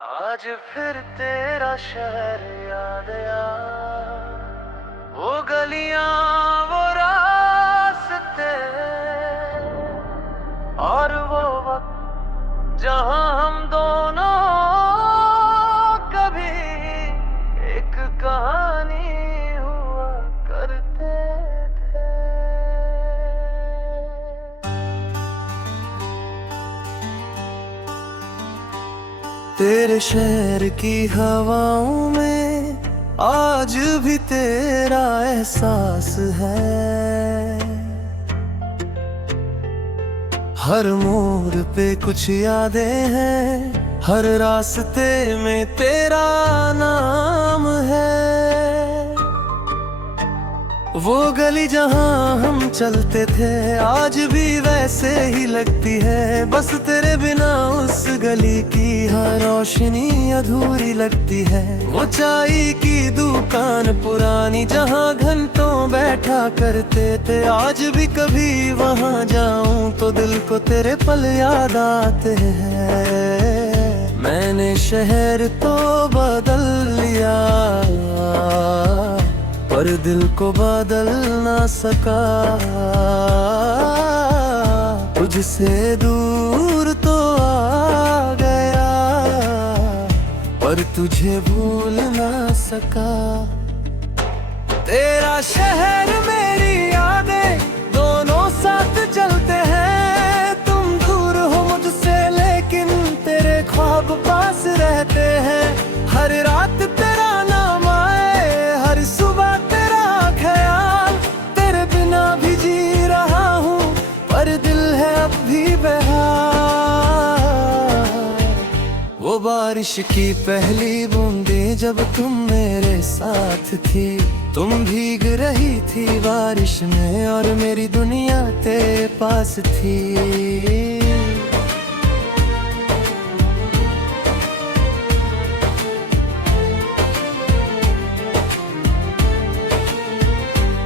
आज फिर तेरा शहर याद आया, वो गलियां वो रास्ते और वो वक्त जहां हम दोनों कभी एक कहानी हुआ करते थे। तेरे शहर की हवाओं में आज भी तेरा एहसास है। हर मोड़ पे कुछ यादें हैं, हर रास्ते में तेरा नाम है। वो गली जहां हम चलते थे आज भी वैसे ही लगती है, बस तेरे बिना उस गली की हर रोशनी अधूरी लगती है। वो चाय की दुकान पुरानी जहां घंटों बैठा करते थे, आज भी कभी वहां जाऊं तो दिल को तेरे पल याद आते हैं। मैंने शहर तो बदल लिया पर दिल को बदल ना सका। तुझसे दूर तो आ गया पर तुझे भूल ना सका। तेरा शहर मेरी यादें दोनों साथ चलते हैं। तुम दूर हो मुझसे लेकिन तेरे ख्वाब पास रहते हैं। हर रात तेरा नाम आए, हर सुबह तेरा ख्याल, तेरे बिना भी जी रहा हूँ पर दिल है अब भी बेहाल। वो बारिश की पहली बूंदें जब तुम मेरे साथ थी, तुम भीग रही थी बारिश में और मेरी दुनिया तेरे पास थी।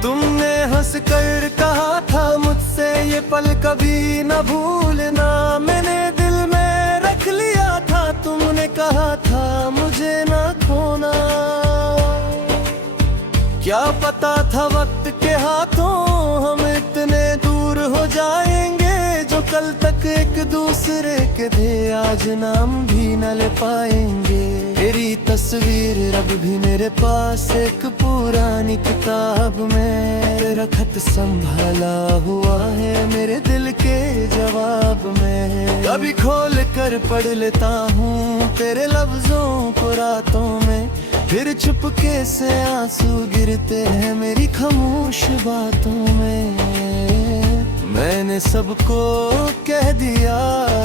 तुमने हंस कर कहा था मुझसे ये पल कभी न भूलना। मैंने दिल में रख लिया था, तुमने कहा था मुझे न खोना। क्या पता था वक्त के हाथों हम इतने दूर हो जाएंगे, जो कल तक एक दूसरे के थे आज नाम भी न ले पाएंगे। तेरी तस्वीर अब भी मेरे पास एक पुरानी किताब में, तेरा खत संभाला हुआ है मेरे दिल के जवाब में। कभी खोल कर पढ़ लेता हूँ तेरे लफ्जों को रातों में, फिर चुपके से आंसू गिरते हैं मेरी खामोश बातों में। मैंने सबको कह दिया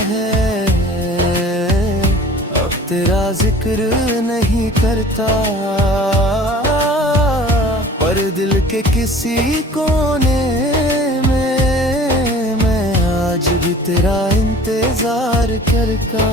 है अब तेरा जिक्र नहीं करता, पर दिल के किसी कोने में मैं आज भी तेरा इंतजार करता।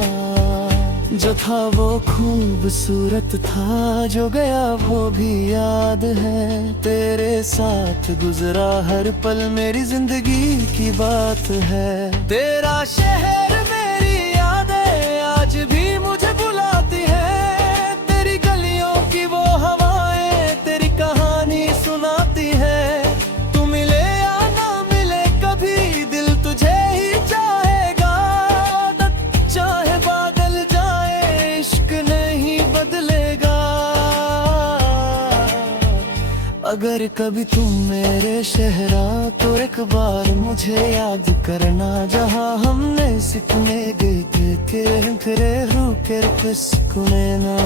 जो था वो खूबसूरत था, जो गया वो भी याद है। तेरे साथ गुजरा हर पल मेरी जिंदगी की बात है। तेरा शहर मेरी यादें आज भी मुझे बुलाती है। तेरी गलियों की वो हवाएं तेरी कहानी सुनाती है। तू मिले या ना मिले कभी दिल तुझे ही चाहेगा, चाहे बादल जाए इश्क नहीं बदलेगा। अगर कभी तुम मेरे शहर आओ तो एक बार मुझे याद करना, जहाँ हमने सिकने गए थे तेरे रुके किसकुने ना।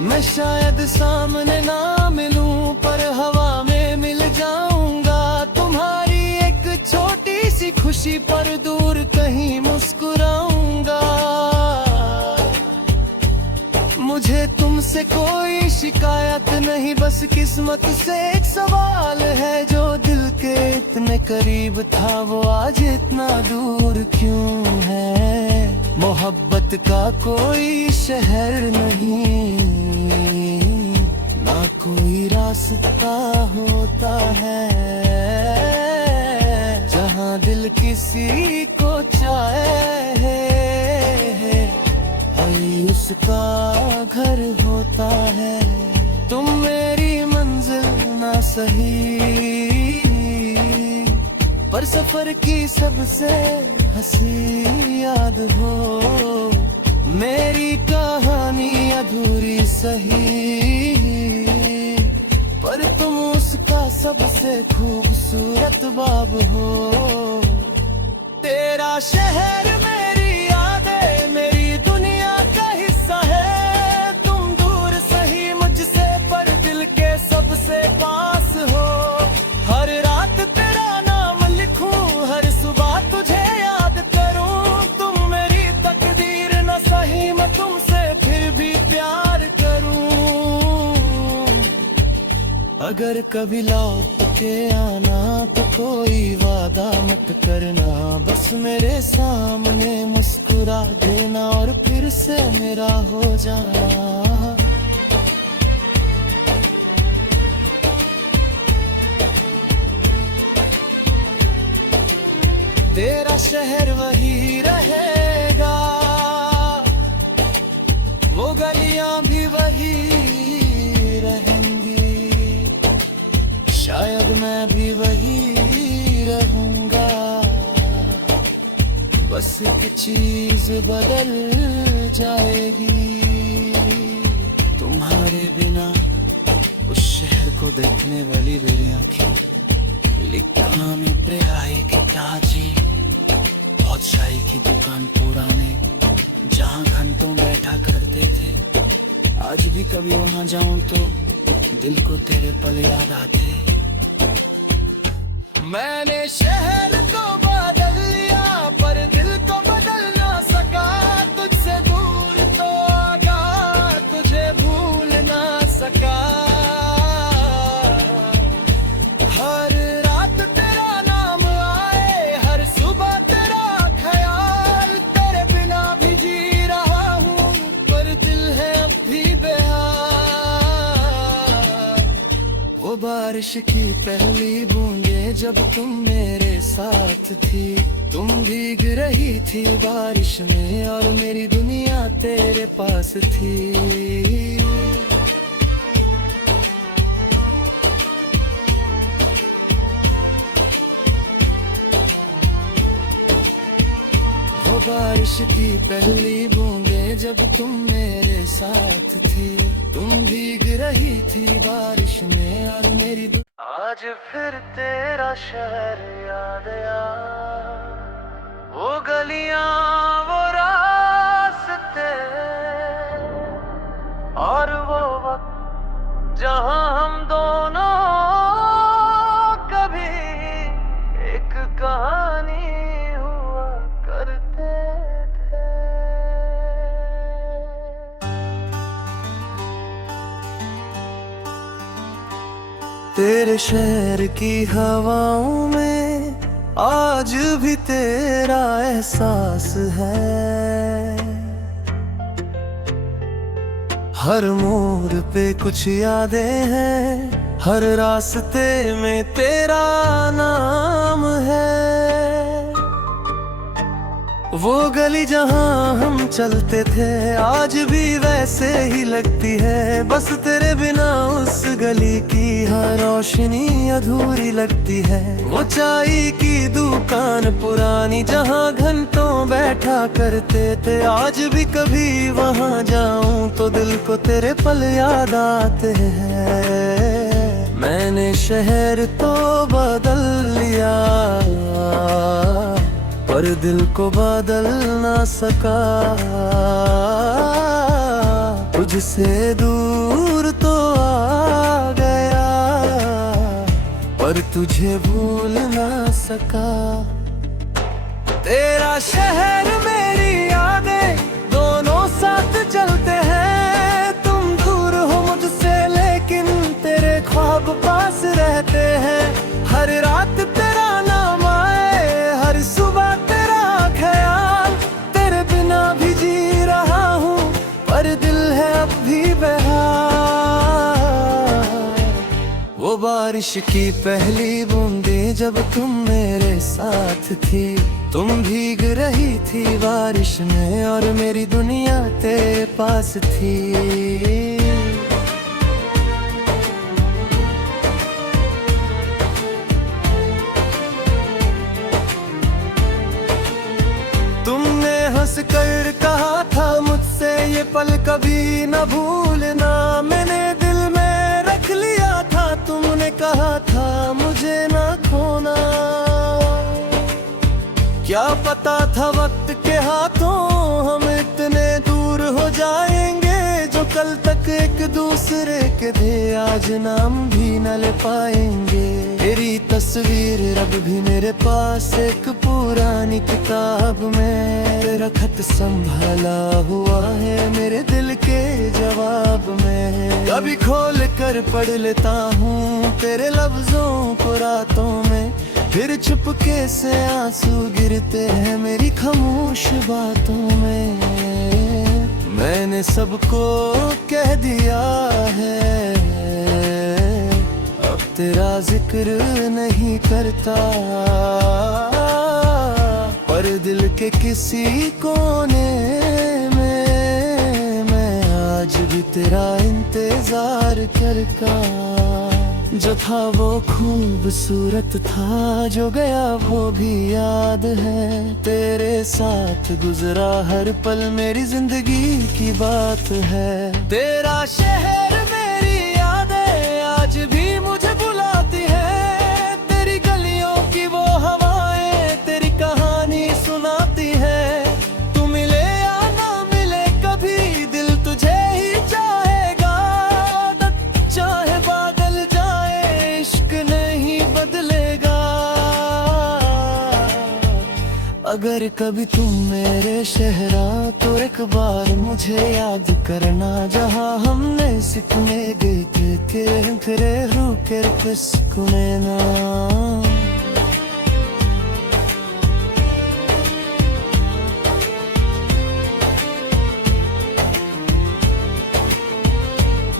मैं शायद सामने ना मिलूं पर हवा में मिल जाऊंगा। तुम्हारी एक छोटी सी खुशी पर दूर कहीं मुस्कुराऊंगा। मुझे तुमसे कोई शिकायत नहीं, बस किस्मत से एक सवाल है। जो दिल के इतने करीब था वो आज इतना दूर क्यों है। मोहब्बत का कोई शहर नहीं ना कोई रास्ता होता है जहाँ दिल किसी को चाहे, वही उसका घर होता है। तुम मेरी मंजिल ना सही, पर सफर की सबसे हंसी याद हो। मेरी कहानी अधूरी सही, पर तुम उसका सबसे खूबसूरत बाब हो। तेरा शहर मेरी यादें, मेरी दुनिया का हिस्सा है। तुम दूर सही मुझसे, पर दिल के सबसे पास हो। हर रात तेरा नाम लिखूं, हर सुबह तुझे याद करूं। तुम मेरी तकदीर न सही, मैं तुमसे फिर भी प्यार करूं। अगर कभी लौट के आना तो कोई वादा मत करना, बस मेरे सामने मुस्कुरा देना और फिर से मेरा हो जाना। तेरा शहर वही रहेगा, वो गलियां भी वही रहेंगी। शायद मैं भी वही रहूंगा, बस एक चीज बदल जाएगी। तुम्हारे बिना उस शहर को देखने वाली मेरी आंखें लिखा मिटे आई की ताजी। बहुत शाही की दुकान पुराने, जहाँ घंटों बैठा करते थे। आज भी कभी वहाँ जाऊं तो दिल को तेरे पल याद आते। मैंने शहर को बदल लिया, पर दिल को बदल ना सका। तुझसे दूर तो आगा, तुझे भूल ना सका। हर रात तेरा नाम आए, हर सुबह तेरा ख्याल। तेरे बिना भी जी रहा हूँ, पर दिल है अब भी बेहाल। वो बारिश की पहली बूंदे जब तुम मेरे साथ थी। तुम भीग रही थी बारिश में और मेरी दुनिया तेरे पास थी। वो बारिश की पहली बूंदे जब तुम मेरे साथ थी। तुम भीग रही थी बारिश में और मेरी आज फिर तेरा शहर याद आया, वो गलियां वो रास्ते और वो वक्त जहां हम दोनों कभी एक कहानी हुआ करते थे। तेरे शहर की हवाओं में आज भी तेरा एहसास है। हर मोड़ पे कुछ यादें हैं, हर रास्ते में तेरा नाम है। वो गली जहां हम चलते थे आज भी वैसे ही लगती है। बस तेरे बिना उस गली की हर रोशनी अधूरी लगती है। वो चाय की दुकान पुरानी जहां घंटों बैठा करते थे, आज भी कभी वहां जाऊं तो दिल को तेरे पल याद आते हैं। मैंने शहर तो बदल लिया, पर दिल को बदल ना सका। तुझसे दूर तो आ गया, पर तुझे भूल ना सका। तेरा शहर मेरी यादें दोनों साथ चलते हैं। तुम दूर हो मुझसे लेकिन तेरे ख्वाब पास रहते हैं। हर रात तेरा नाम आए, हर सुबह तेरा ख्याल। तेरे बिना भी जी रहा हूँ, पर दिल है अब भी बेहाल। बारिश की पहली बूंदे जब तुम मेरे साथ थी, तुम भीग रही थी बारिश में और मेरी दुनिया तेरे पास थी। तुमने हंस कर कहा था मुझसे ये पल कभी न भूलना, मैंने दिल में रख लिया था, तुमने कहा था मुझे ना खोना। क्या पता था वक्त के हाथों हम इतने दूर हो जाएंगे, जो कल तक एक दूसरे के थे आज नाम भी न ले पाएंगे। तेरी तस्वीर रब भी मेरे पास एक पुरानी किताब में, तेरा खत संभाला हुआ है मेरे दिल के जवाब में। कभी खोल कर पढ़ लेता हूँ तेरे लफ्जों को रातों में, फिर चुपके से आंसू गिरते हैं मेरी खामोश बातों में। मैंने सबको कह दिया है अब तेरा जिक्र नहीं करता, पर दिल के किसी कोने में मैं आज भी तेरा इंतजार करता। जो था वो खूबसूरत था, जो गया वो भी याद है, तेरे साथ गुजरा हर पल मेरी जिंदगी की बात है। तेरा शहर मेरी यादें आज भी मुझे बुलाती है, तेरी गलियों की वो हवाएं तेरी कहानी सुनाती है। तू मिले या ना मिले कभी दिल तुझे ही चाहेगा, चाहे बादल जाए इश्क नहीं बदलेगा। अगर कभी तुम मेरे शहर आ तो एक बार मुझे याद करना, जहाँ हमने सिकने गए थे तेरे रुके किसकुने ना।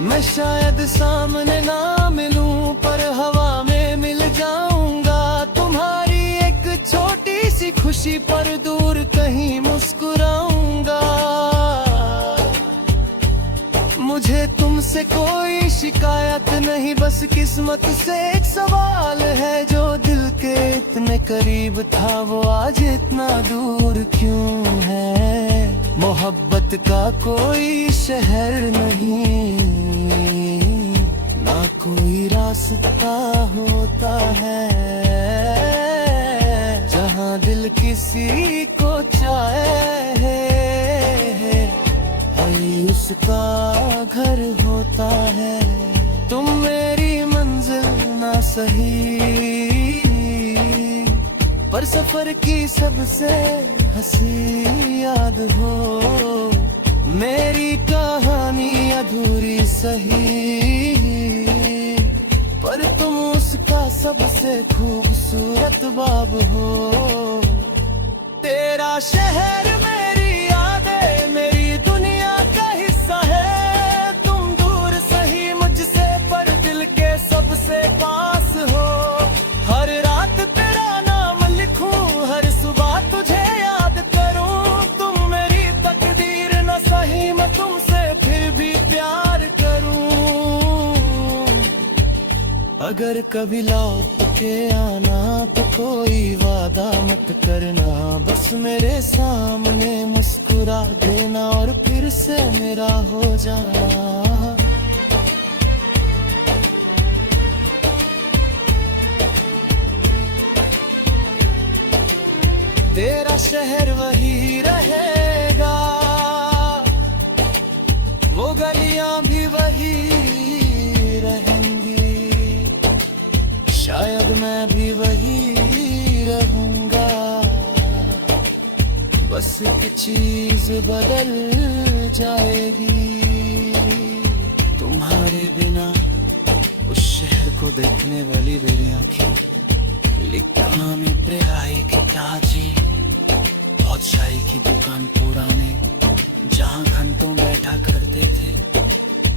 मैं शायद सामने ना मिलूं पर हवा में मिल जाऊंगा, तुम्हारी एक छोटी सी खुशी पर दूर कहीं मुस्कुराऊंगा। मुझे तुमसे कोई शिकायत नहीं, बस किस्मत से एक सवाल है, जो दिल के इतने करीब था वो आज इतना दूर क्यों है। मोहब्बत का कोई शहर नहीं, ना कोई रास्ता होता है, जहाँ दिल किसी को चाहे वही उसका घर होता है। तुम मेरी मंजिल ना सही, पर सफर की सबसे हंसी याद हो। मेरी कहानी अधूरी सही, पर तुम उसका सबसे खूबसूरत बाब हो। तेरा शहर मेरी यादें मेरी दुनिया का हिस्सा है, तुम दूर सही मुझसे पर दिल के सबसे पास हो। हर रात तेरा नाम लिखूं, हर सुबह तुझे याद करूं, तुम मेरी तकदीर न सही मैं तुमसे फिर भी प्यार करूं। अगर कभी लौट के आना तो कोई वादा मत करना, बस मेरे सामने मुस्कुरा देना और फिर से मेरा हो जाना। तेरा शहर वही रहेगा, वो गलियां भी वही रहेंगी, शायद मैं भी वही रहूंगा। बस एक चीज बदल जाएगी, तुम्हारे बिना उस शहर को देखने वाली मेरी आंखें लिखना में प्याई की ताजी बहुत चाय की दुकान पुराने, जहाँ घंटों बैठा करते थे।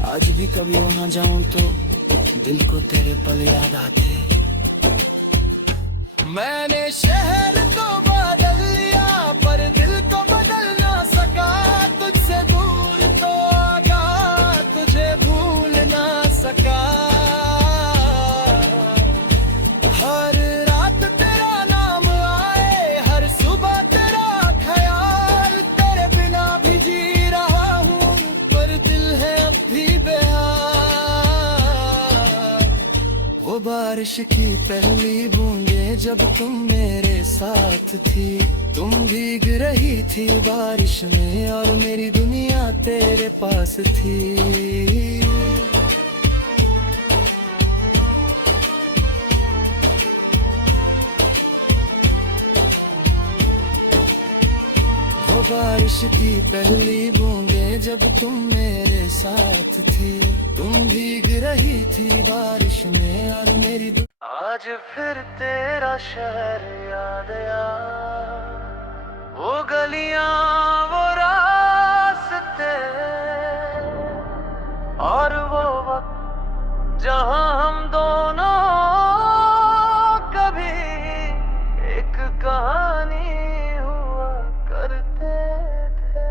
आज भी कभी वहाँ जाऊं तो दिल को तेरे पल याद आते। मैंने शहर तो बदल लिया पर दिल को बदल ना सका। तुझसे दूर तो आगा तुझे भूल ना सका। हर रात तेरा नाम आए, हर सुबह तेरा ख्याल। तेरे बिना भी जी रहा हूँ पर दिल है अब भी बेहाल। वो बारिश की पहली बूंदे जब तुम मेरे साथ थी, तुम भीग रही थी बारिश में और मेरी दुनिया तेरे पास थी। वो बारिश की पहली बूंदे जब तुम मेरे साथ थी, तुम भीग रही थी बारिश में और मेरी आज फिर तेरा शहर याद आया। वो गलियां वो रास्ते और वो वक्त जहां हम दोनों कभी एक कहानी हुआ करते थे।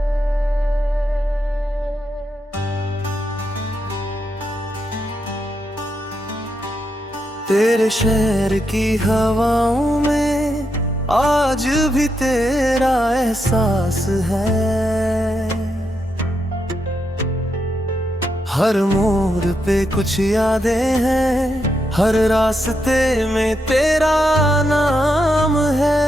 तेरे शहर की हवाओं में आज भी तेरा एहसास है। हर मोड़ पे कुछ यादें हैं, हर रास्ते में तेरा नाम है।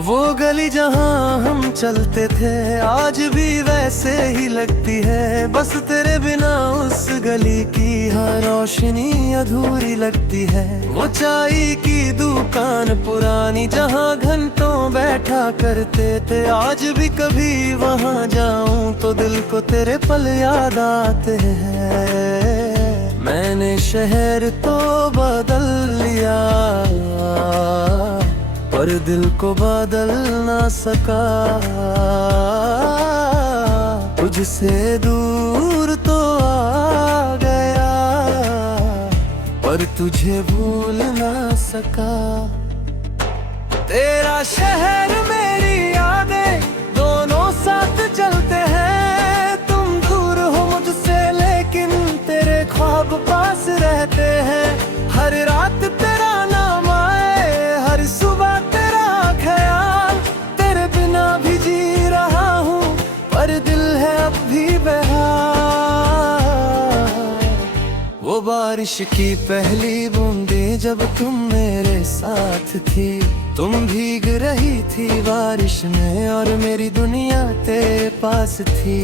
वो गली जहां हम चलते थे आज भी वैसे ही लगती है। बस तेरे बिना उस गली की हर रोशनी अधूरी लगती है। वो चाय की दुकान पुरानी जहां घंटों बैठा करते थे, आज भी कभी वहां जाऊं तो दिल को तेरे पल याद आते हैं। मैंने शहर तो बदल लिया पर दिल को बदल ना सका। तुझसे दूर तो आ गया पर तुझे भूल ना सका। तेरा शहर मेरी यादें दोनों साथ चलते हैं। तुम दूर हो मुझसे लेकिन तेरे ख्वाब पास रहते हैं। हर रात तेरा नाम आए, हर सुबह तेरा ख्याल। तेरे बिना भी जी रहा हूँ पर दिल है अब भी बेहाल। वो बारिश की पहली बूंदे जब तुम मेरे साथ थी, तुम भीग रही थी बारिश में और मेरी दुनिया तेरे पास थी।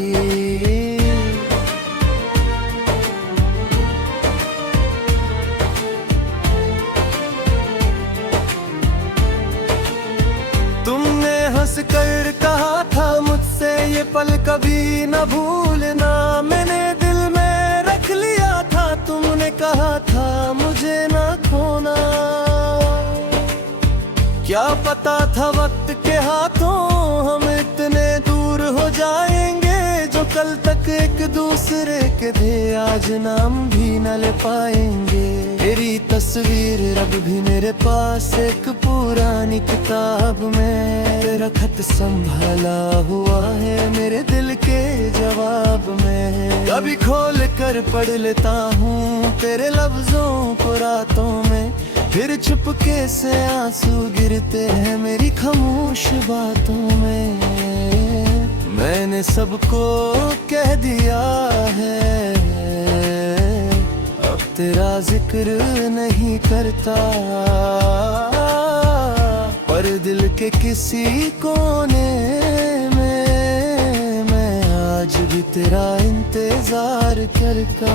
तुमने हंस कर कहा था मुझसे ये पल कभी न भूलना। मैंने दिल में रख लिया था, तुमने कहा था मुझे ना खोना। क्या पता था वक्त के हाथों हम इतने दूर हो जाएंगे, जो कल तक एक दूसरे के थे आज नाम भी न ले पाएंगे। तेरी तस्वीर रब भी मेरे पास एक पुरानी किताब में। तेरा खत संभाला हुआ है मेरे दिल के जवाब में। कभी खोल कर पढ़ लेता हूँ तेरे लफ्जों को रातों में, फिर चुपके से आंसू गिरते हैं मेरी खामोश बातों में। मैंने सबको कह दिया है अब तेरा जिक्र नहीं करता, पर दिल के किसी कोने में मैं आज भी तेरा इंतजार करता।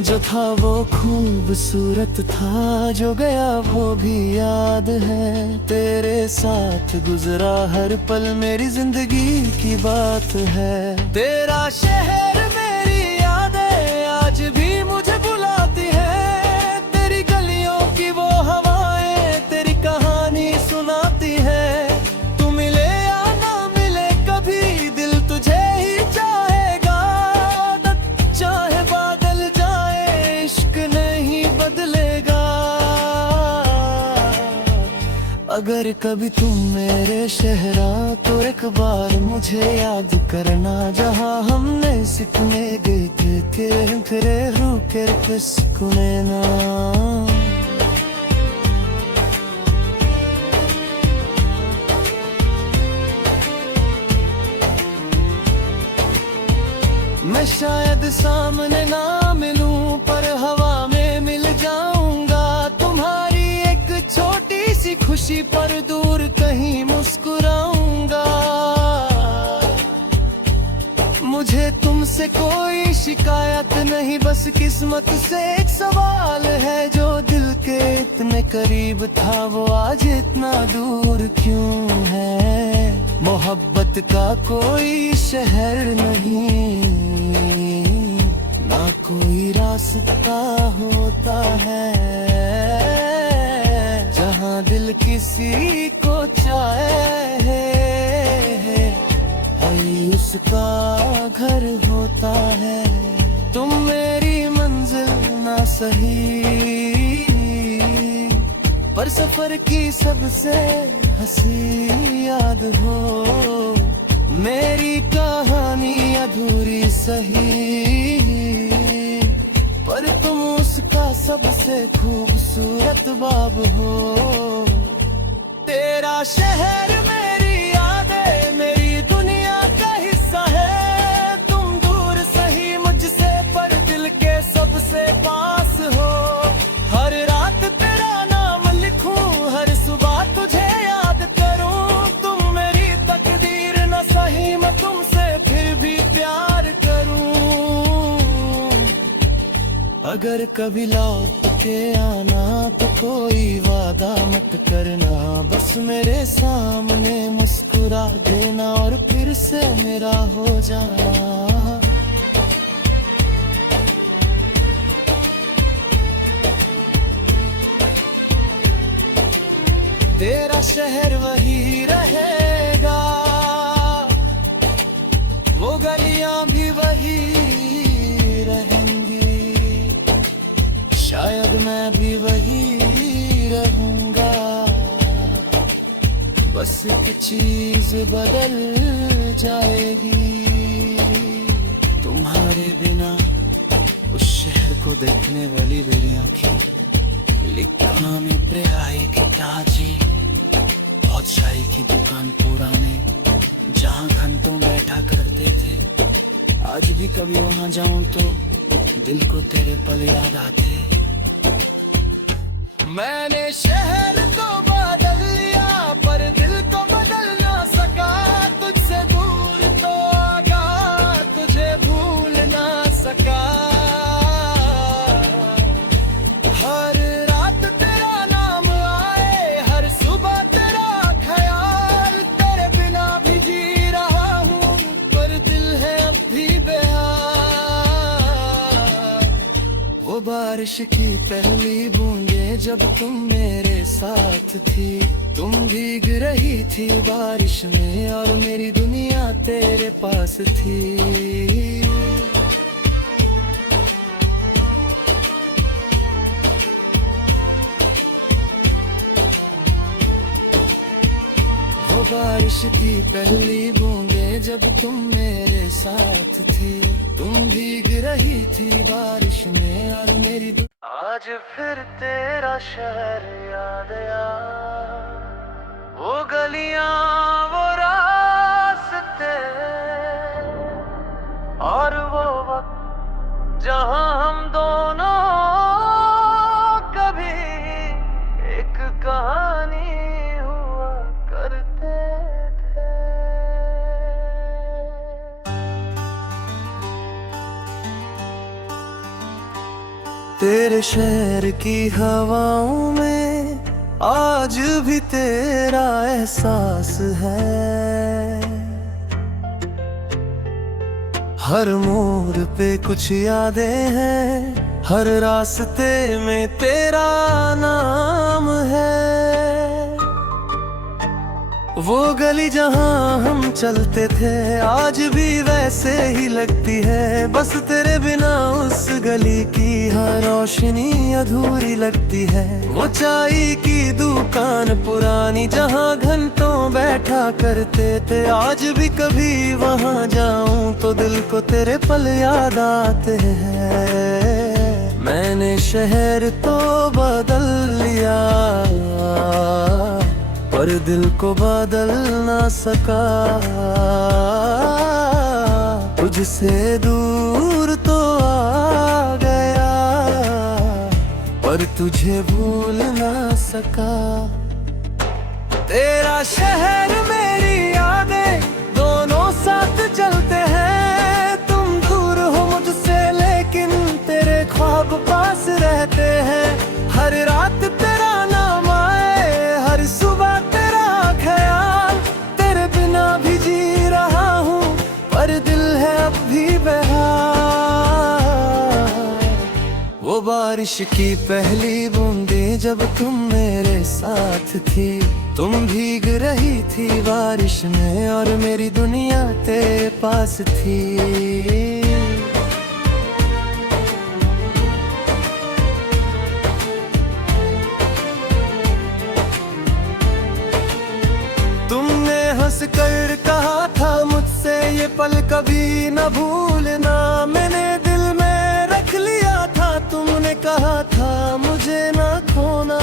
जो था वो खूबसूरत था, जो गया वो भी याद है। तेरे साथ गुजरा हर पल मेरी जिंदगी की बात है। तेरा शहर मेरी यादें आज भी मुझे बुलाती है। तेरी गलियों की वो हवाएं तेरी कहानी सुनाती है। तू मिले या ना मिले कभी दिल तुझे ही चाहेगा, चाहे अगर कभी तुम मेरे शहर आओ तो एक बार मुझे याद करना, जहाँ हमने सिकने गए थे तेरे रूखे किसकुने ना। मैं शायद सामने ना मिलूं पर हवा में मिल जाऊंगा, तुम्हारी एक छोटी सी खुशी पर दूर कहीं मुस्कुराऊंगा। मुझे तुमसे कोई शिकायत नहीं, बस किस्मत से एक सवाल है, जो दिल के इतने करीब था वो आज इतना दूर क्यों है। मोहब्बत का कोई शहर नहीं, ना कोई रास्ता होता है, जहाँ दिल किसी को चाहे वही उसका घर होता है। तुम मेरी मंजिल ना सही पर सफर की सबसे हंसी याद हो। मेरी कहानी अधूरी सही पर तुम उसका सबसे खूबसूरत बाब हो। तेरा शहर मेरी यादें, मेरी दुनिया का हिस्सा है। तुम दूर सही मुझसे पर दिल के सबसे पास हो। हर रात तेरा नाम लिखूं, हर सुबह तुझे याद करूं। तुम मेरी तकदीर न सही, मैं तुमसे फिर भी प्यार करूं। अगर कभी लौट के आना तो कोई वादा मत करना, बस मेरे सामने मुस्कुरा देना और फिर से मेरा हो जाना। तेरा शहर वही रहेगा, वो गलियां भी वही रहेंगी, शायद मैं भी वही रहूंगा। बस एक चीज बदल जाएगी, तुम्हारे बिना उस शहर को देखने वाली मेरी आंखें। लिखना में प्याई की ताजी बहुत शाही की दुकान पुराने, जहाँ घंटों बैठा करते थे। आज भी कभी वहाँ जाऊं तो दिल को तेरे पल याद आते। मैंने शहर तो बदल लिया पर दिल को बदल ना सका। तुझसे दूर तो आगा, तुझे भूल ना सका। हर रात तेरा नाम आए, हर सुबह तेरा ख्याल। तेरे बिना भी जी रहा हूँ पर दिल है अब भी बेहाल। वो बारिश की पहली बूंदे जब तुम मेरे साथ थी, तुम भीग रही थी बारिश में और मेरी दुनिया तेरे पास थी। वो बारिश की पहली बूंदे जब तुम मेरे साथ थी, तुम भीग रही थी बारिश में और मेरी आज फिर तेरा शहर याद आया, वो गलियां वो रास्ते और वो वक्त जहां हम दोनों कभी एक कहानी हुआ करते थे। तेरे शहर की हवाओं में आज भी तेरा एहसास है। हर मोड़ पे कुछ यादें हैं, हर रास्ते में तेरा नाम है। वो गली जहां हम चलते थे आज भी वैसे ही लगती है, बस तेरे बिना उस गली की हर रोशनी अधूरी लगती है। वो चाय की दुकान पुरानी जहाँ घंटों बैठा करते थे, आज भी कभी वहाँ जाऊं तो दिल को तेरे पल याद आते हैं। मैंने शहर तो बदल लिया पर दिल को बदल ना सका। तुझसे दूर तो आ गया पर तुझे भूल ना सका। तेरा शहर मेरी यादें दोनों साथ चलते हैं। तुम दूर हो मुझसे लेकिन तेरे ख्वाब पास रहते हैं। हर रात तेरा नाम आए, हर सुबह तेरा ख्याल। तेरे बिना भी जी रहा हूँ पर दिल है अब भी बेहाल। वो बारिश की पहली बूंदें जब तुम मेरे साथ थी, तुम भीग रही थी बारिश में और मेरी दुनिया तेरे पास थी। तुमने हंस कर कहा था मुझसे ये पल कभी न भूलना। मैंने दिल में रख लिया था, तुमने कहा था मुझे ना खोना।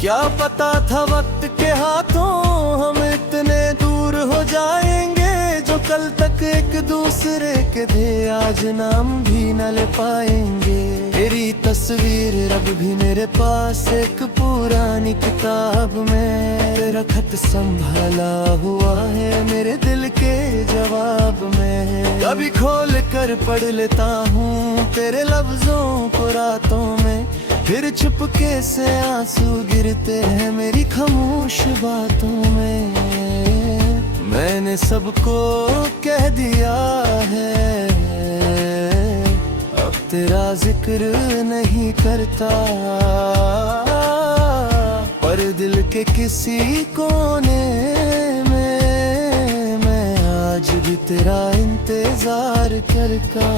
क्या पता था वक्त के हाथों हम इतने दूर हो जाएंगे, जो कल तक एक दूसरे के थे आज नाम भी न ले पाएंगे। तेरी तस्वीर अब भी मेरे पास एक पुरानी किताब में, तेरा खत संभाला हुआ है मेरे दिल के जवाब में। कभी खोल कर पढ़ लेता हूँ तेरे लफ्जों को रातों में, फिर चुपके से आंसू गिरते हैं मेरी खामोश बातों में। मैंने सबको कह दिया है अब तेरा जिक्र नहीं करता, पर दिल के किसी कोने में मैं आज भी तेरा इंतजार करता।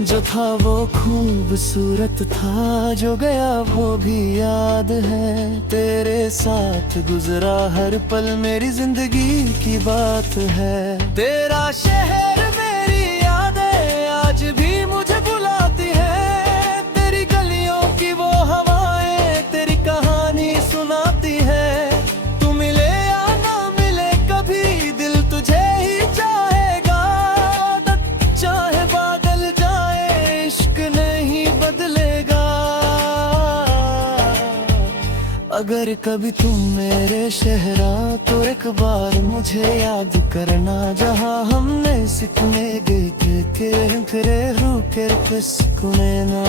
जो था वो खूबसूरत था, जो गया वो भी याद है। तेरे साथ गुजरा हर पल मेरी जिंदगी की बात है। तेरा शहर मेरी यादें आज भी मुझे बुलाती है। तेरी गलियों की वो हवाएं तेरी कहानी सुनाती है। तू मिले या ना मिले कभी दिल तुझे ही चाहेगा। चाहे बादल जाए इश्क नहीं बदलेगा। अगर कभी तुम मेरे शहर आओ तो एक बार मुझे याद करना, जहाँ हमने सिकने गए के रुके किसकुने ना।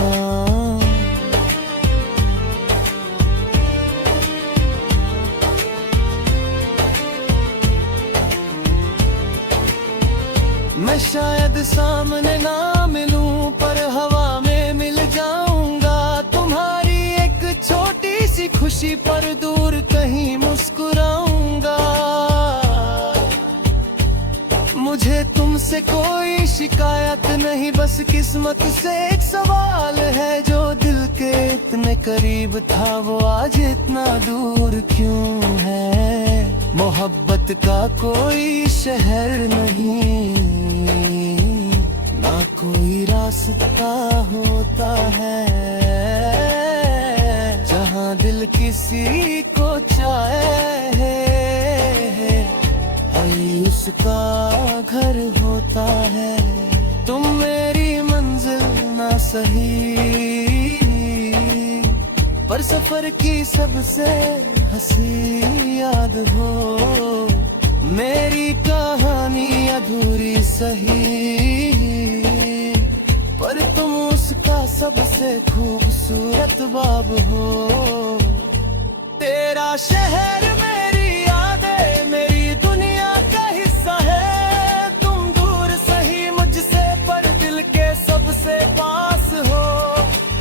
मैं शायद सामने ना मिलूं पर हवा में मिल जाऊंगा। तुम्हारी एक छोटी सी खुशी पर दूर कहीं मुस्कुराऊंगा। मुझे तुमसे कोई शिकायत नहीं, बस किस्मत से एक सवाल है। जो दिल के इतने करीब था वो आज इतना दूर क्यों है। मोहब्बत का कोई शहर नहीं, ना कोई रास्ता होता है, जहाँ दिल किसी को चाहे वही उसका घर होता है। तुम मेरी मंजिल ना सही पर सफर की सबसे हंसी याद हो। मेरी कहानी अधूरी सही पर तुम उसका सबसे खूबसूरत बाब हो। तेरा शहर मेरी यादें मेरी दुनिया का हिस्सा है। तुम दूर सही मुझसे पर दिल के सबसे पास हो।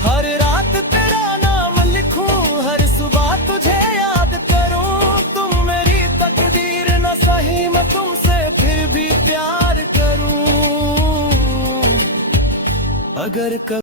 हर रात तेरा नाम लिखूं, हर सुबह तुझे याद करूं। तुम मेरी तकदीर न सही मैं तुमसे फिर भी प्यार करूं। अगर कभी